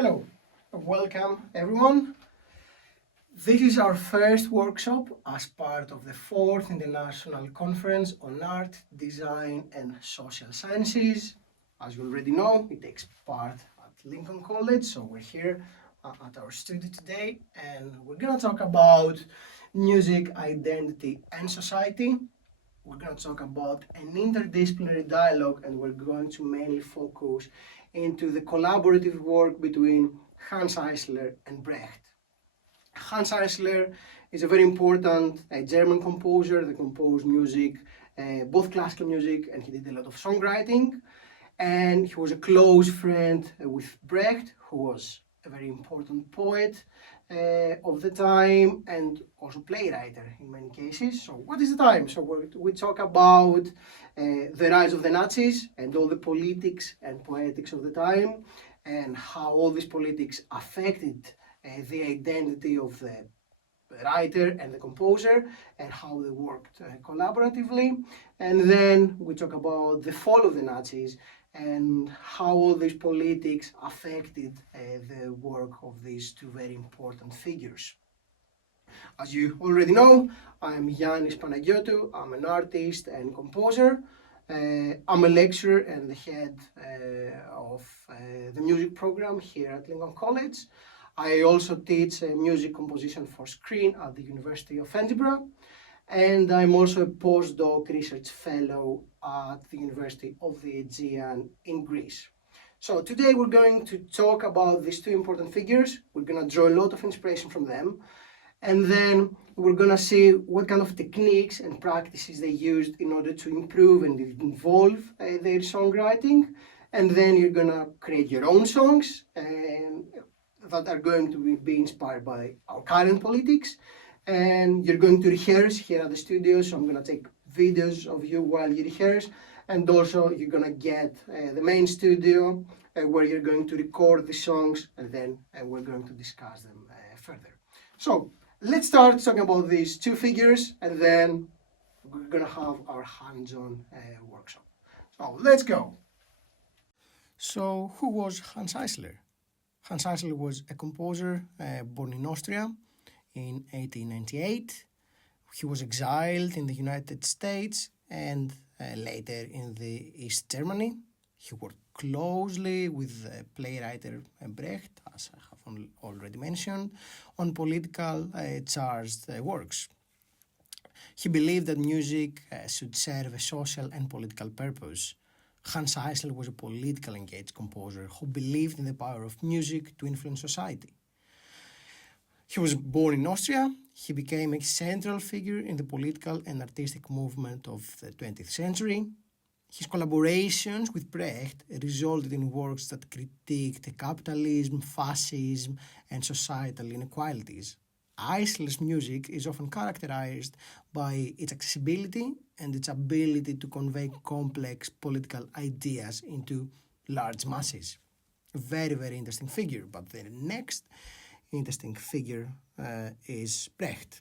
Hello, welcome everyone. This is our first workshop as part of the 4th International Conference on Art, Design and Social Sciences. As you already know, it takes part at Lincoln College, so we're here at our studio today and we're going to talk about music, identity and society. We're going to talk about an interdisciplinary dialogue, and we're going to mainly focus into the collaborative work between Hans Eisler and Brecht. Hans Eisler is a very important German composer that composed music, both classical music, and he did a lot of songwriting. And he was a close friend with Brecht, who was a very important poet of the time and also playwright in many cases. So what is the time? So we talk about the rise of the Nazis and all the politics and poetics of the time, and how all these politics affected the identity of the writer and the composer and how they worked collaboratively. And then we talk about the fall of the Nazis and how all these politics affected the work of these two very important figures. As you already know, I'm Yannis Panagiotou. I'm an artist and composer. I'm a lecturer and the head of the music program here at Lincoln College. I also teach music composition for screen at the University of Edinburgh, and I'm also a postdoc research fellow at the University of the Aegean in Greece. So today we're going to talk about these two important figures. We're going to draw a lot of inspiration from them, and then we're going to see what kind of techniques and practices they used in order to improve and involve their songwriting. And then you're going to create your own songs that are going to be inspired by our current politics. And you're going to rehearse here at the studio, so I'm going to take videos of you while you rehearse, and also you're going to get the main studio where you're going to record the songs, and then we're going to discuss them further. So let's start talking about these two figures, and then we're going to have our hands-on workshop. So let's go. So who was Hans Eisler? Hans Eisler was a composer born in Austria in 1898. He was exiled in the United States and later in the East Germany. He worked closely with the playwright Brecht, as I have already mentioned, on political charged works. He believed that music should serve a social and political purpose. Hans Eisler was a politically engaged composer who believed in the power of music to influence society. He was born in Austria. He became a central figure in the political and artistic movement of the 20th century. His collaborations with Brecht resulted in works that critiqued capitalism, fascism, and societal inequalities. Eisler's music is often characterized by its accessibility and its ability to convey complex political ideas into large masses. A very, very interesting figure. But the next interesting figure is Brecht.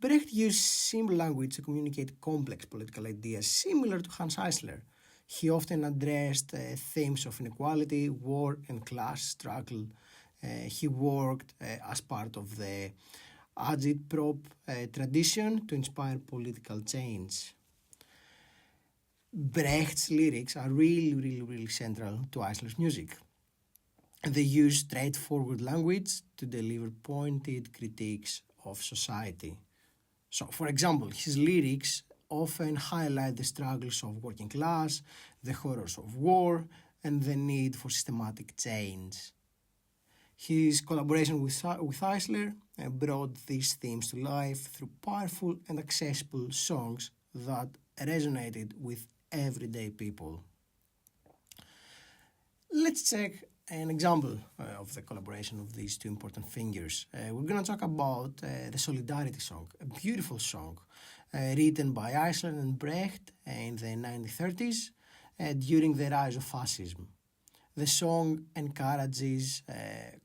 Brecht used simple language to communicate complex political ideas similar to Hans Eisler. He often addressed themes of inequality, war, and class struggle. He worked as part of the agitprop tradition to inspire political change. Brecht's lyrics are really central to Eisler's music. They use straightforward language to deliver pointed critiques of society. So, for example, his lyrics often highlight the struggles of working class, the horrors of war, and the need for systematic change. His collaboration with Eisler brought these themes to life through powerful and accessible songs that resonated with everyday people. Let's check an example of the collaboration of these two important figures. We're going to talk about the Solidarity song, a beautiful song written by Eisler and Brecht in the 1930s during the rise of fascism. The song encourages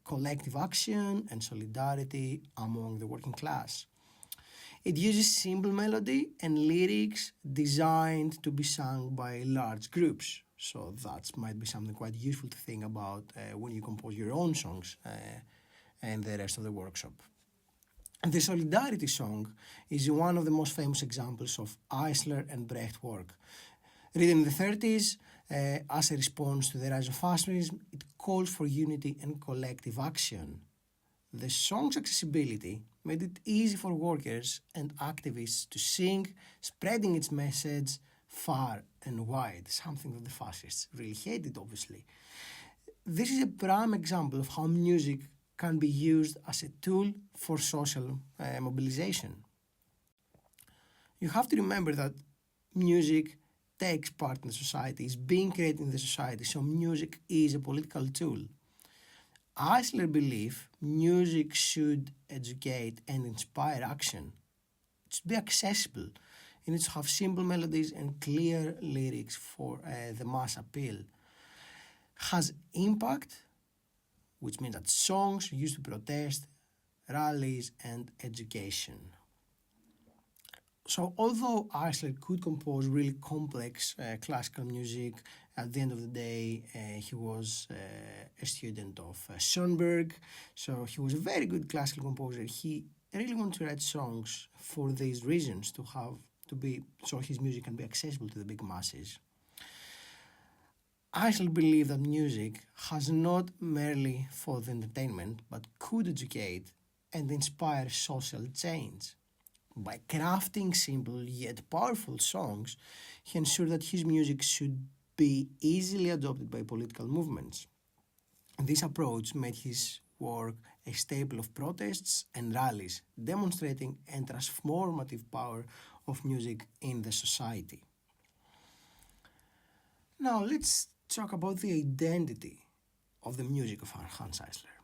collective action and solidarity among the working class. It uses simple melody and lyrics designed to be sung by large groups. So that might be something quite useful to think about when you compose your own songs and the rest of the workshop. And the Solidarity song is one of the most famous examples of Eisler and Brecht work. Written in the 30s, as a response to the rise of fascism, it calls for unity and collective action. The song's accessibility made it easy for workers and activists to sing, spreading its message far and wide, something that the fascists really hated, obviously. This is a prime example of how music can be used as a tool for social mobilization. You have to remember that music takes part in the society, is being created in the society, so music is a political tool. Eisler believed music should educate and inspire action. It should be accessible. It needs to have simple melodies and clear lyrics for the mass appeal. Has impact, which means that songs used to protest, rallies, and education. So although Eisler could compose really complex classical music, at the end of the day he was a student of Schoenberg, so he was a very good classical composer. He really wanted to write songs for these reasons, so his music can be accessible to the big masses. Eisler believed that music has not merely for the entertainment, but could educate and inspire social change. By crafting simple yet powerful songs, he ensured that his music should be easily adopted by political movements. This approach made his work a staple of protests and rallies, demonstrating a transformative power of music in the society. Now let's talk about the identity of the music of Hans Eisler.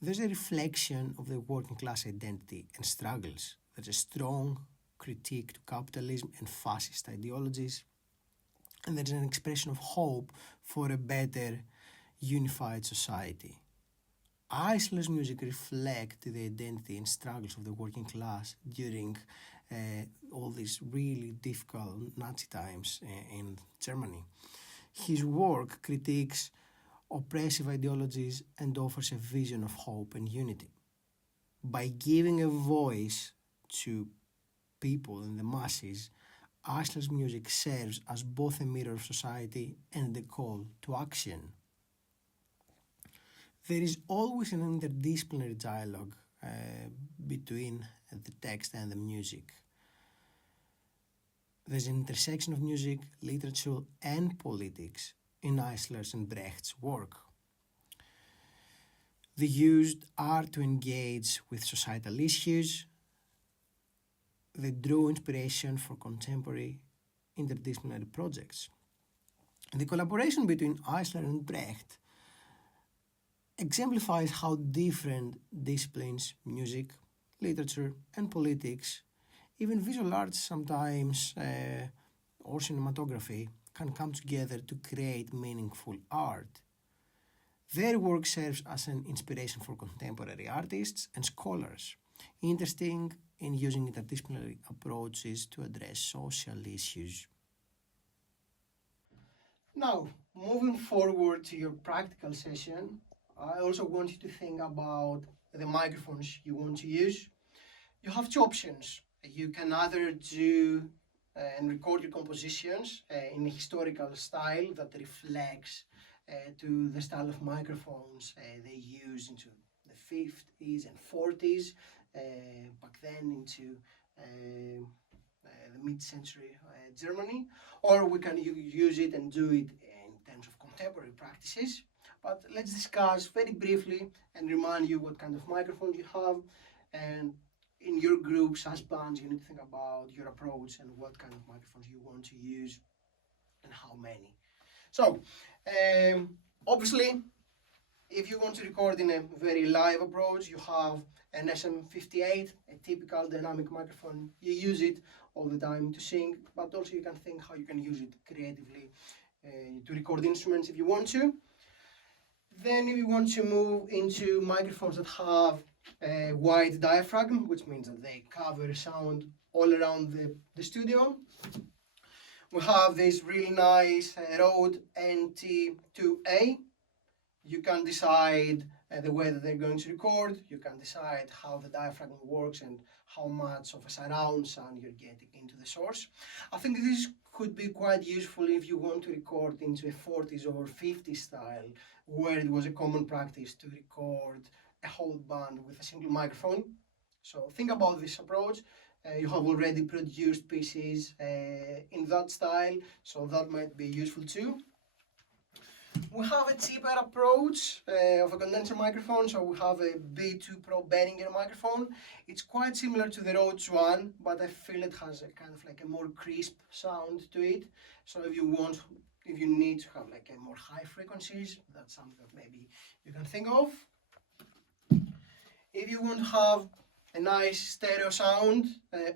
There's a reflection of the working class identity and struggles. There's a strong critique to capitalism and fascist ideologies, and there's an expression of hope for a better, unified society. Eisler's music reflects the identity and struggles of the working class during all these really difficult Nazi times in Germany. His work critiques oppressive ideologies and offers a vision of hope and unity. By giving a voice to people in the masses, Eisler's music serves as both a mirror of society and a call to action. There is always an interdisciplinary dialogue between the text and the music. There's an intersection of music, literature, and politics in Eisler's and Brecht's work. They used art to engage with societal issues. They drew inspiration for contemporary interdisciplinary projects. The collaboration between Eisler and Brecht exemplifies how different disciplines, music, literature, and politics, even visual arts sometimes, or cinematography, can come together to create meaningful art. Their work serves as an inspiration for contemporary artists and scholars, interested in using interdisciplinary approaches to address social issues. Now, moving forward to your practical session, I also want you to think about the microphones you want to use. You have two options. You can either do and record your compositions in a historical style that reflects to the style of microphones they used into the 50s and 40s, back then into the mid-century Germany, or we can use it and do it in terms of contemporary practices. But let's discuss very briefly and remind you what kind of microphone you have, and in your groups as bands you need to think about your approach and what kind of microphones you want to use and how many. So obviously, if you want to record in a very live approach, you have an SM58, a typical dynamic microphone. You use it all the time to sing, but also you can think how you can use it creatively to record instruments if you want to. Then if you want to move into microphones that have a wide diaphragm, which means that they cover sound all around the studio. We have this really nice Rode NT2A. You can decide the way that they're going to record. You can decide how the diaphragm works and how much of a surround sound you're getting into the source. I think this could be quite useful if you want to record into a 40s or 50s style, where it was a common practice to record a whole band with a single microphone. So think about this approach. You have already produced pieces in that style, so that might be useful too. We have a cheaper approach of a condenser microphone, so we have a B2 Pro Behringer microphone. It's quite similar to the Rhodes one, but I feel it has a kind of like a more crisp sound to it. So if you need to have like a more high frequencies, that's something that maybe you can think of. If you want to have a nice stereo sound,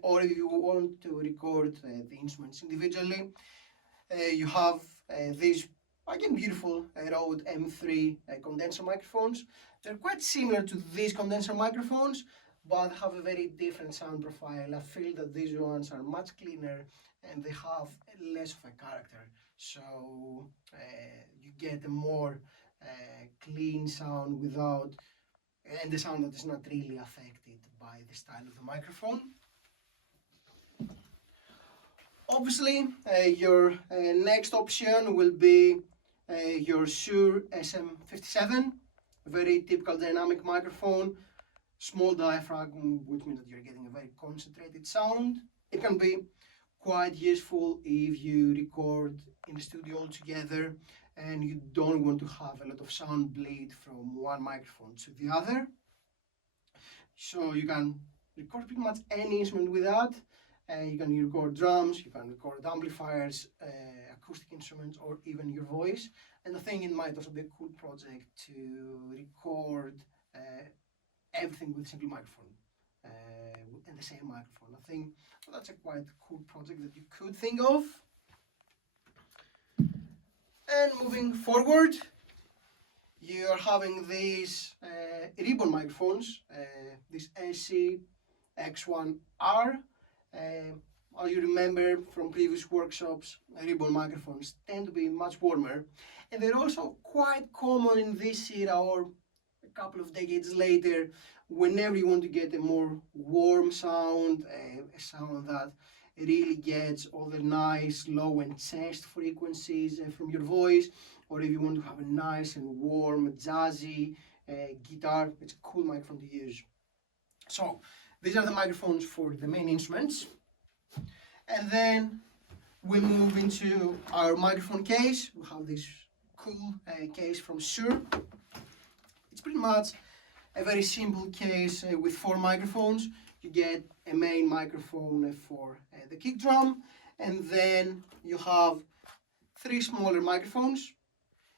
or if you want to record the instruments individually, you have these again beautiful Rode M3 condenser microphones. They're quite similar to these condenser microphones, but have a very different sound profile. I feel that these ones are much cleaner and they have less of a character. So you get a more clean sound and the sound that is not really affected by the style of the microphone. Obviously, your next option will be your Shure SM57, a very typical dynamic microphone, small diaphragm, which means that you're getting a very concentrated sound. It can be quite useful if you record in the studio all together and you don't want to have a lot of sound bleed from one microphone to the other. So you can record pretty much any instrument with that. You can record drums, you can record amplifiers, acoustic instruments, or even your voice. And I think it might also be a cool project to record everything with a single microphone and the same microphone. I think that's a quite cool project that you could think of. And moving forward, you are having these ribbon microphones, this AC X1R. As you remember from previous workshops, ribbon microphones tend to be much warmer, and they're also quite common in this era or a couple of decades later, whenever you want to get a more warm sound, a sound that really gets all the nice low and chest frequencies from your voice, or if you want to have a nice and warm jazzy guitar, it's a cool microphone to use. So these are the microphones for the main instruments. And then we move into our microphone case. We have this cool case from Shure. It's pretty much a very simple case with 4 microphones. You get a main microphone for the kick drum, and then you have 3 smaller microphones.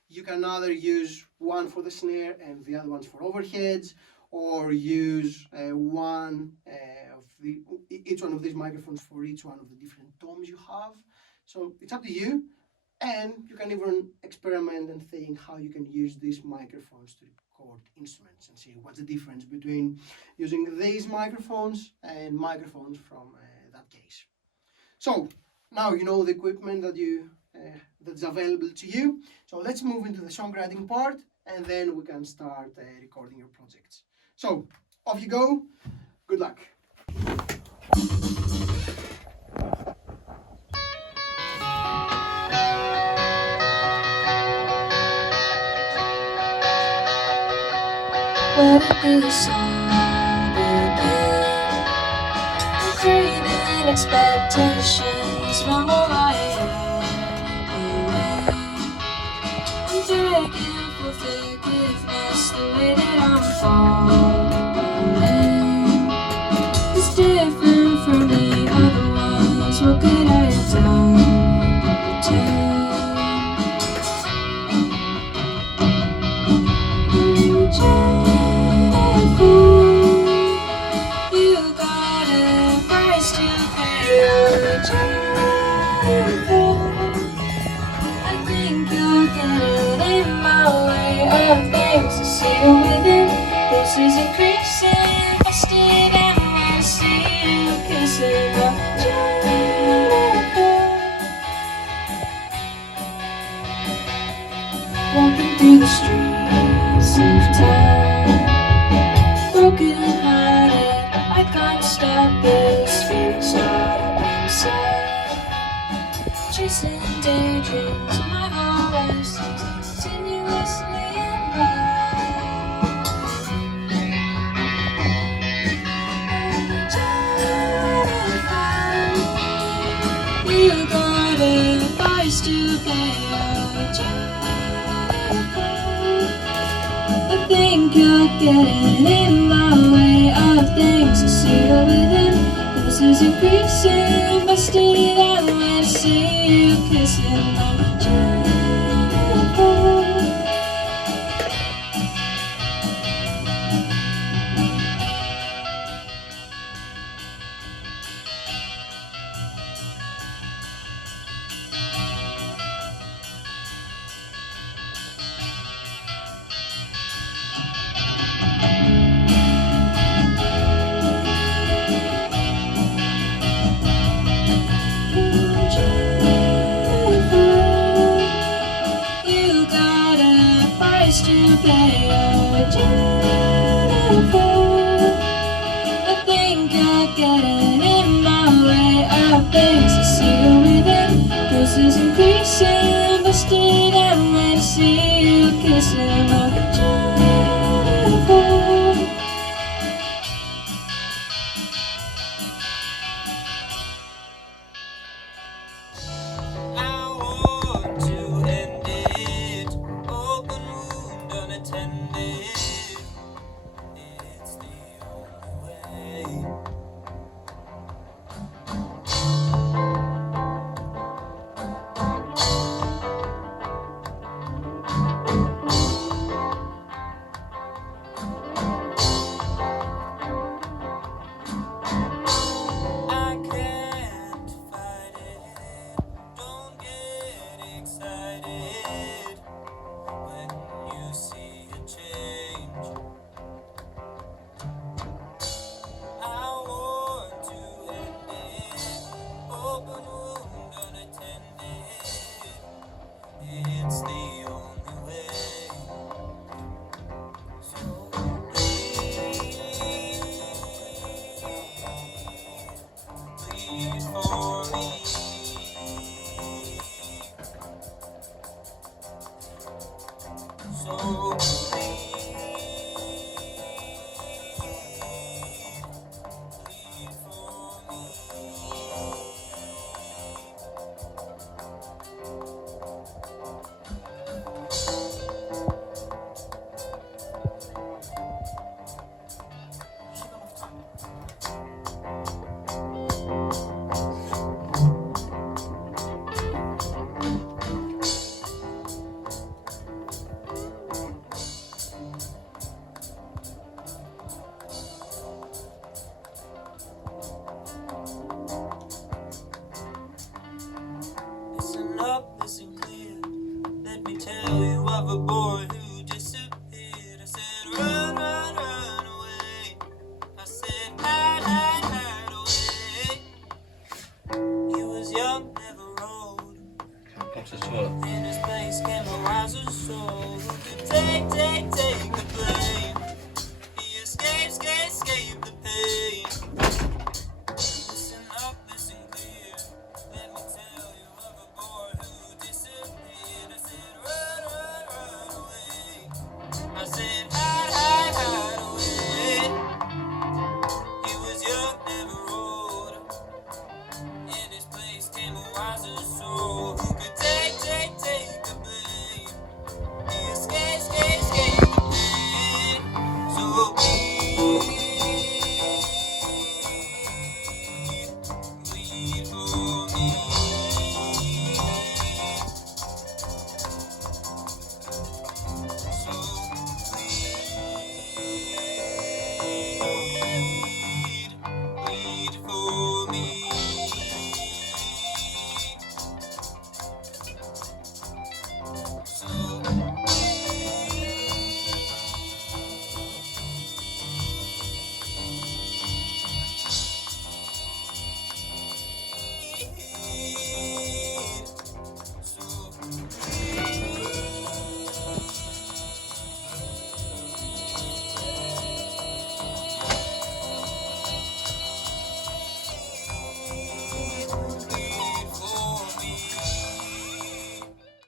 You can either use one for the snare and the other ones for overheads, or use each one of these microphones for each one of the different toms you have. So it's up to you, and you can even experiment and think how you can use these microphones to record instruments and see what's the difference between using these microphones and microphones from that case. So now you know the equipment that's available to you. So let's move into the songwriting part, and then we can start recording your projects. So off you go. Good luck. Where did the song begin? I'm craving expectations from all I am. I'm begging for forgiveness the way that I'm falling. It's different from the other ones. What could I have done? Pretend. You got a price to pay. I think you're getting in my way of things to see within. This is increasing, invested, and I see you kissing the Jennifer. I think you're getting in my way of things. I see you within. This is increasing, but still I want to see you kissing my gentle. You got a price to pay, oh Jennifer. I think you're getting in my way of things. I see you within. This is increasing, but still I want to see you kissing my Jennifer. I want to end it, open wound unattended.